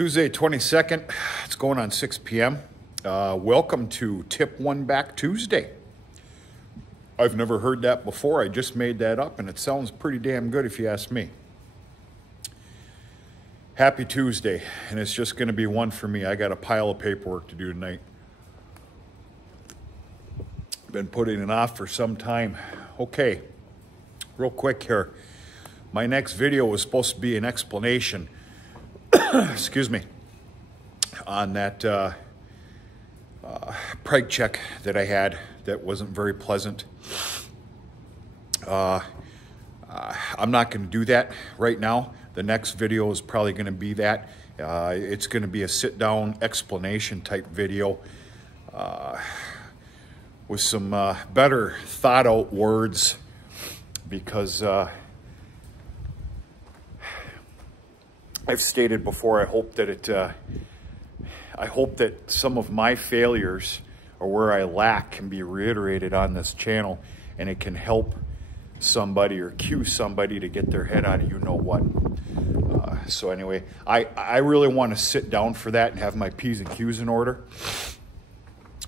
Tuesday 22nd, it's going on 6 p.m. Welcome to Tip One Back Tuesday. I've never heard that before. I just made that up and it sounds pretty damn good if you ask me. Happy Tuesday, and it's just going to be one for me. I got a pile of paperwork to do tonight. Been putting it off for some time. Okay, real quick here. My next video was supposed to be an explanation excuse me, on that preg check that I had that wasn't very pleasant. I'm not going to do that right now. The next video is probably going to be that. It's going to be a sit-down explanation type video with some better thought-out words, because I've stated before, I hope that some of my failures or where I lack can be reiterated on this channel, and it can help somebody or cue somebody to get their head out of you-know-what. So anyway, I really want to sit down for that and have my P's and Q's in order.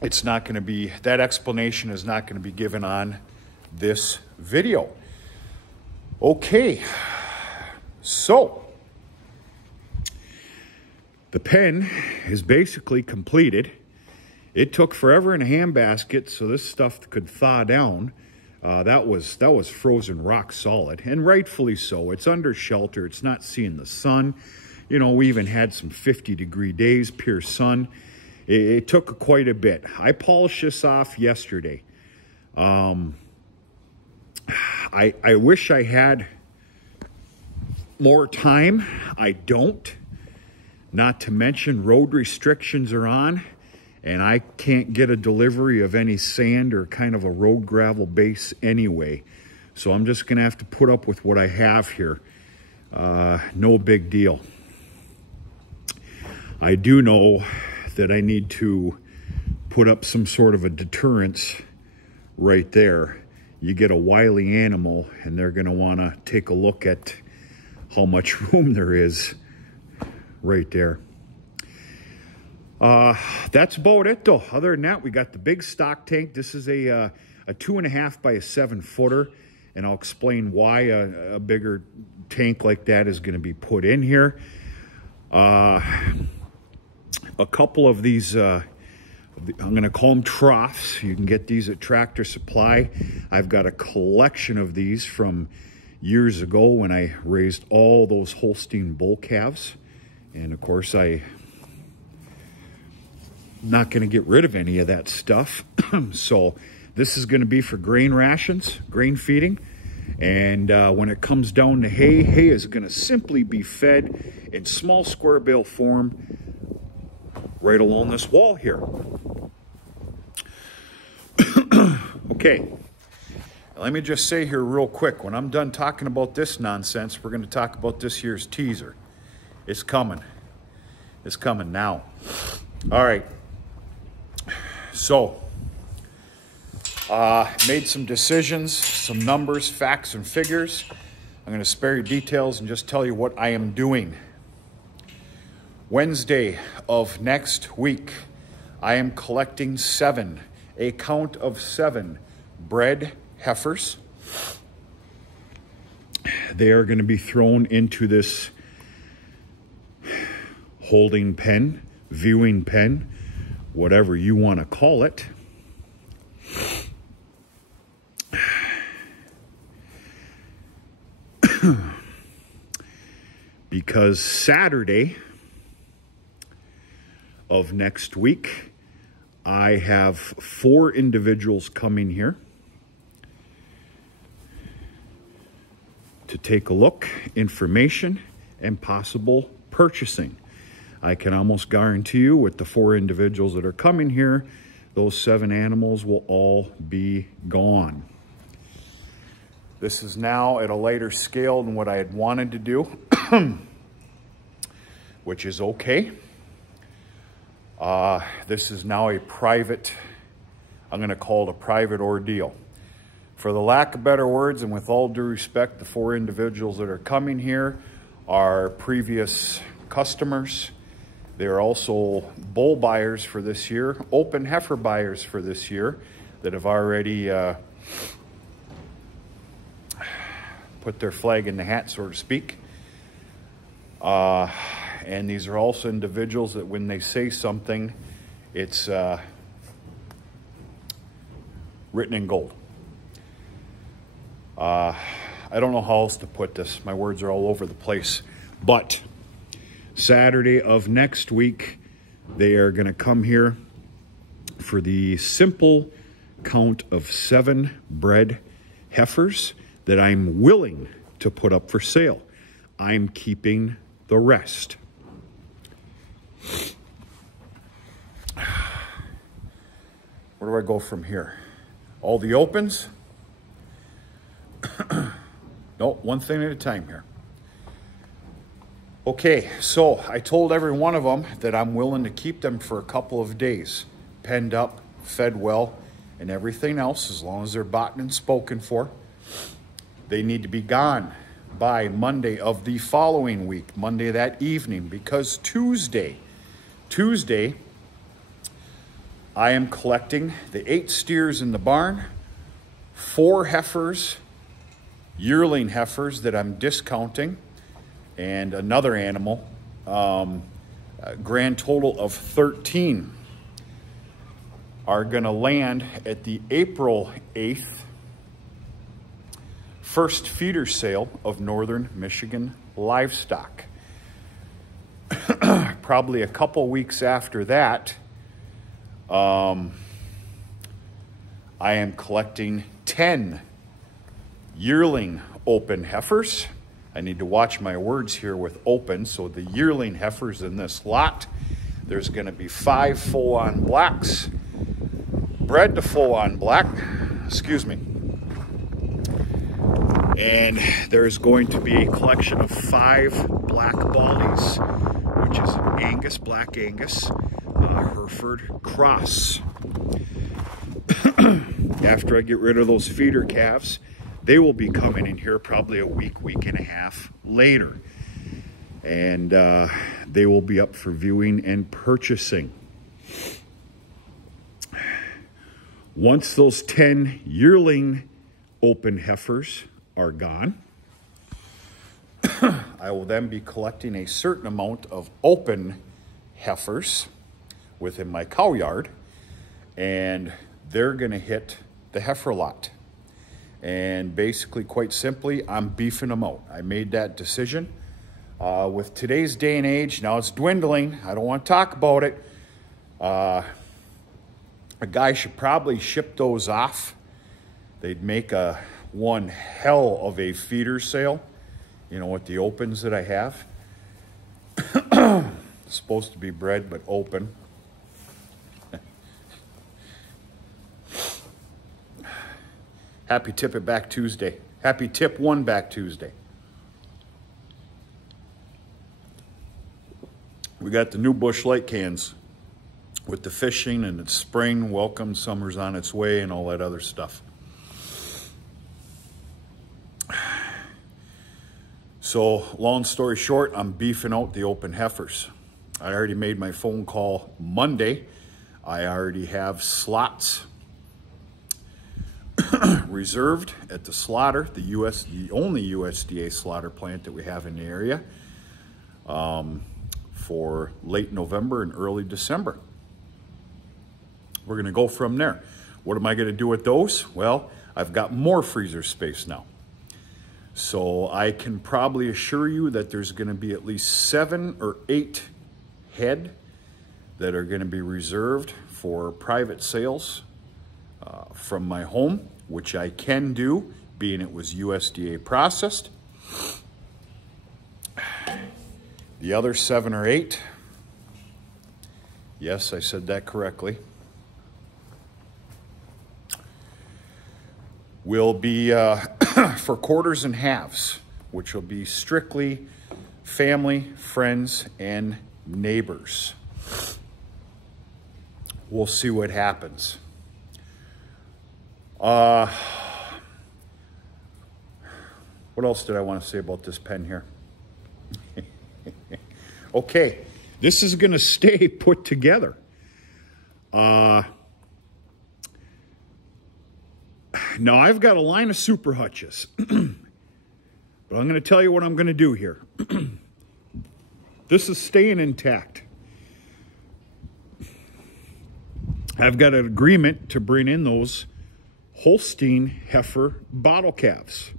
It's not going to be, that explanation is not going to be given on this video. Okay, so the pen is basically completed. It took forever in a handbasket so this stuff could thaw down. That was frozen rock solid, and rightfully so. It's under shelter. It's not seeing the sun. You know, we even had some 50-degree days, pure sun. It took quite a bit. I polished this off yesterday. I wish I had more time. I don't. Not to mention road restrictions are on, and I can't get a delivery of any sand or kind of a road gravel base anyway. So I'm just going to have to put up with what I have here. No big deal. I do know that I need to put up some sort of a deterrence right there. You get a wily animal, and they're going to want to take a look at how much room there is right there. That's about it though. Other than that, we got the big stock tank. This is a 2.5 by a 7-footer, and I'll explain why a bigger tank like that is going to be put in here. A couple of these, I'm going to call them troughs. You can get these at Tractor Supply. I've got a collection of these from years ago when I raised all those Holstein bull calves. And of course, I'm not going to get rid of any of that stuff. So this is going to be for grain rations, grain feeding. And when it comes down to hay, hay is going to simply be fed in small square bale form right along this wall here. Okay. Let me just say here real quick, when I'm done talking about this nonsense, we're going to talk about this year's teaser. It's coming. It's coming now. All right. So, made some decisions, some numbers, facts, and figures. I'm going to spare you details and just tell you what I am doing. Wednesday of next week, I am collecting a count of 7 bred heifers. They are going to be thrown into this holding pen, viewing pen, whatever you want to call it. Because Saturday of next week, I have 4 individuals coming here to take a look, information, and possible purchasing. I can almost guarantee you with the 4 individuals that are coming here, those 7 animals will all be gone. This is now at a lighter scale than what I had wanted to do, which is okay. This is now a private, I'm going to call it a private ordeal. For the lack of better words, and with all due respect, the 4 individuals that are coming here are previous customers They're also bull buyers for this year, open heifer buyers for this year that have already put their flag in the hat, so to speak. And these are also individuals that when they say something, it's written in gold. I don't know how else to put this. My words are all over the place. But Saturday of next week, they are going to come here for the simple count of 7 bred heifers that I'm willing to put up for sale. I'm keeping the rest. Where do I go from here? All the opens? No, one thing at a time here. Okay, so I told every one of them that I'm willing to keep them for a couple of days, penned up, fed well, and everything else, as long as they're bought and spoken for. They need to be gone by Monday of the following week, Monday that evening, because Tuesday, I am collecting the 8 steers in the barn, 4 heifers, yearling heifers that I'm discounting, and another animal, a grand total of 13 are going to land at the April 8th first feeder sale of Northern Michigan livestock. Probably a couple weeks after that, I am collecting 10 yearling open heifers. I need to watch my words here with open. So the yearling heifers in this lot, there's going to be 5 full-on blacks, bred to full-on black, excuse me. And there's going to be a collection of 5 black ballies, which is an Angus, Black Angus, Hereford cross. After I get rid of those feeder calves, they will be coming in here probably a week, week and a half later. And they will be up for viewing and purchasing. Once those 10 yearling open heifers are gone, I will then be collecting a certain amount of open heifers within my cow yard, and they're going to hit the heifer lot. And basically, quite simply, I'm beefing them out. I made that decision. With today's day and age, now it's dwindling. I don't want to talk about it. A guy should probably ship those off. They'd make one hell of a feeder sale, you know, with the opens that I have. Supposed to be bred, but open. Happy Tip It Back Tuesday. Happy Tip One Back Tuesday. We got the new Busch Light cans with the fishing, and it's spring, welcome, summer's on its way, and all that other stuff. So, long story short, I'm beefing out the open heifers. I already made my phone call Monday. I already have slots reserved at the slaughter, the only USDA slaughter plant that we have in the area, for late November and early December. We're going to go from there. What am I going to do with those? Well, I've got more freezer space now. So I can probably assure you that there's going to be at least 7 or 8 head that are going to be reserved for private sales from my home, which I can do, being it was USDA processed. The other 7 or 8, yes, I said that correctly, will be for quarters and halves, which will be strictly family, friends, and neighbors. We'll see what happens. What else did I want to say about this pen here? Okay, This is going to stay put together. Now, I've got a line of super hutches. But I'm going to tell you what I'm going to do here. This is staying intact. I've got an agreement to bring in those Holstein heifer bottle calves.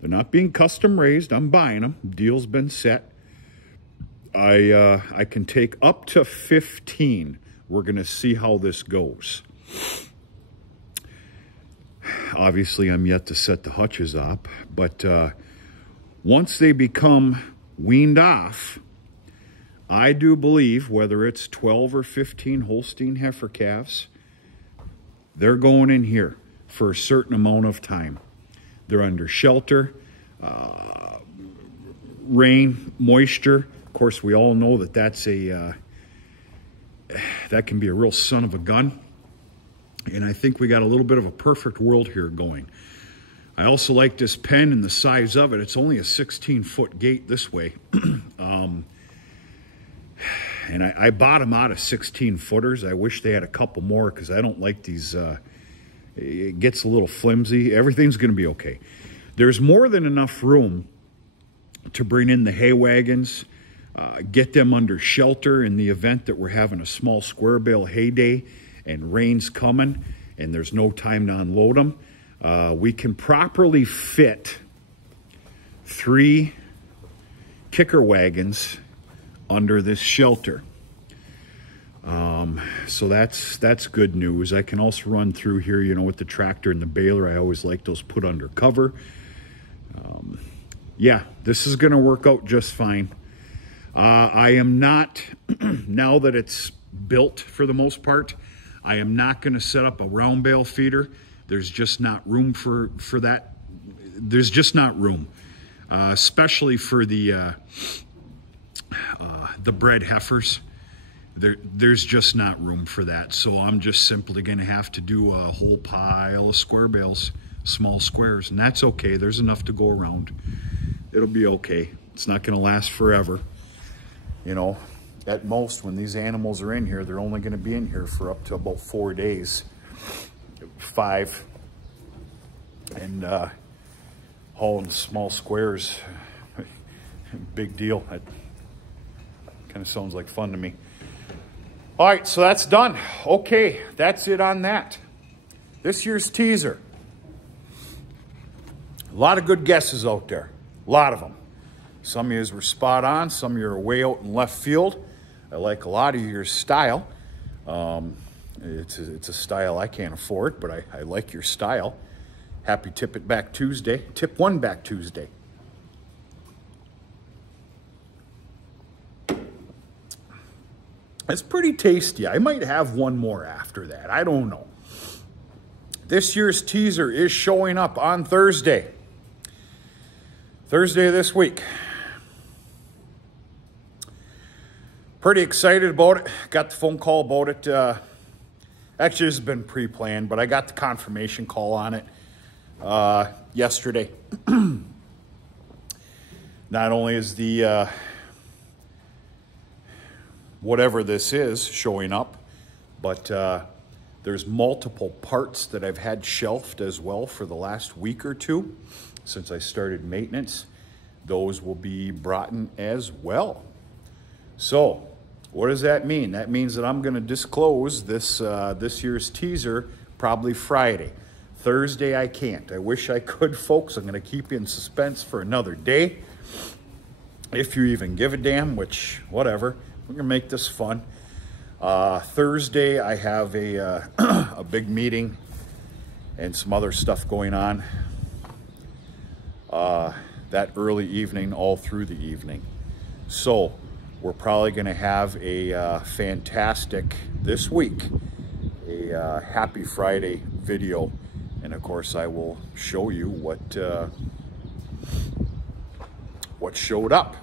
They're not being custom raised. I'm buying them. Deal's been set. I can take up to 15. We're going to see how this goes. Obviously, I'm yet to set the hutches up, but once they become weaned off, I do believe whether it's 12 or 15 Holstein heifer calves, they're going in here for a certain amount of time. They're under shelter, rain, moisture. Of course, we all know that that's that can be a real son of a gun. And I think we got a little bit of a perfect world here going. I also like this pen and the size of it. It's only a 16-foot gate this way. And I bought them out of 16-footers. I wish they had a couple more because I don't like these. It gets a little flimsy. Everything's going to be okay. There's more than enough room to bring in the hay wagons, get them under shelter in the event that we're having a small square bale hay day and rain's coming and there's no time to unload them. We can properly fit 3 kicker wagons under this shelter. So that's good news. I can also run through here, you know, with the tractor and the baler. I always like those put under cover. Yeah, this is going to work out just fine. I am not, now that it's built for the most part, I am not going to set up a round bale feeder. There's just not room for that. There's just not room, especially for the bred heifers. There's just not room for that. So I'm just simply going to have to do a whole pile of square bales, small squares, and that's okay. There's enough to go around. It'll be okay. It's not going to last forever. You know, at most, when these animals are in here, they're only going to be in here for up to about 4 days, 5. And hauling small squares, big deal. That kind of sounds like fun to me. All right, so that's done. Okay, that's it on that. This year's teaser. A lot of good guesses out there. A lot of them. Some of yous were spot on. Some of you are way out in left field. I like a lot of your style. It's a style I can't afford, but I like your style. Happy Tip It Back Tuesday. Tip 1 Back Tuesday. It's pretty tasty. I might have one more after that. I don't know. This year's teaser is showing up on Thursday. Thursday of this week. Pretty excited about it. Got the phone call about it. Actually, this has been pre-planned, but I got the confirmation call on it yesterday. Not only is the whatever this is showing up, but there's multiple parts that I've had shelved as well for the last week or two since I started maintenance. Those will be brought in as well. So what does that mean? That means that I'm going to disclose this this year's teaser probably Friday. Thursday I can't. I wish I could, folks. I'm going to keep you in suspense for another day. If you even give a damn, which, whatever. We're going to make this fun. Thursday I have a, a big meeting and some other stuff going on. That early evening, all through the evening. So we're probably going to have a fantastic, this week, a Happy Friday video. And of course I will show you what showed up.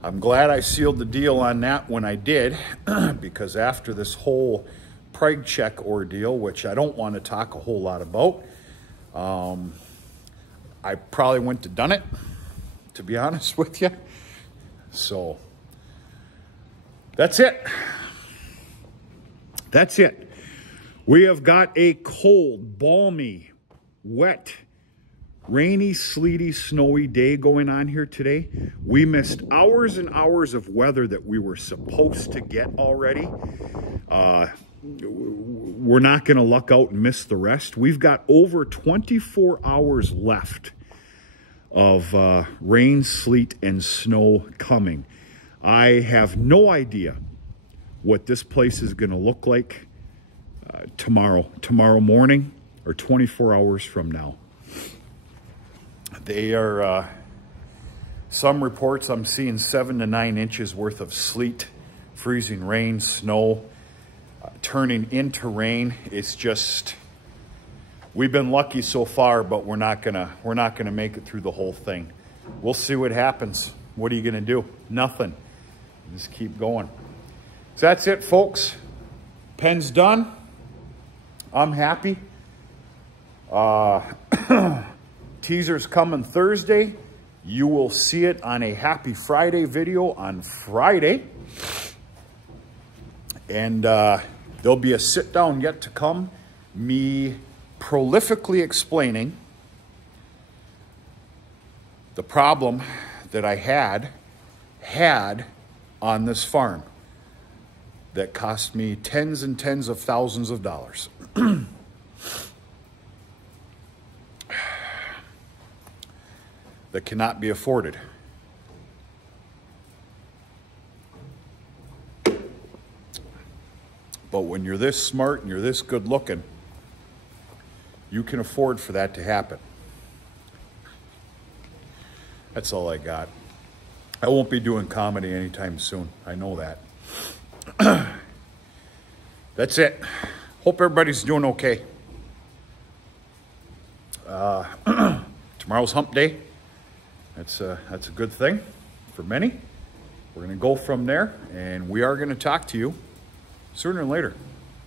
I'm glad I sealed the deal on that when I did, because after this whole Prague check ordeal, which I don't want to talk a whole lot about, I probably wouldn't have done it, to be honest with you. So That's it. That's it. We have got a cold, balmy, wet, rainy, sleety, snowy day going on here today. We missed hours and hours of weather that we were supposed to get already. We're not going to luck out and miss the rest. We've got over 24 hours left of rain, sleet, and snow coming. I have no idea what this place is going to look like tomorrow morning or 24 hours from now. They are, some reports I'm seeing 7 to 9 inches worth of sleet, freezing rain, snow, turning into rain. It's just, we've been lucky so far, but we're not gonna make it through the whole thing. We'll see what happens. What are you gonna do? Nothing. Just keep going. So that's it, folks. Pen's done. I'm happy. Teaser's coming Thursday. You will see it on a Happy Friday video on Friday. And there'll be a sit down yet to come. Me prolifically explaining the problem that I had on this farm that cost me tens and tens of thousands of dollars. That cannot be afforded. But when you're this smart and you're this good looking, you can afford for that to happen. That's all I got. I won't be doing comedy anytime soon. I know that. That's it. Hope everybody's doing okay. Tomorrow's hump day. That's a good thing for many. We're going to go from there, and we are going to talk to you sooner or later.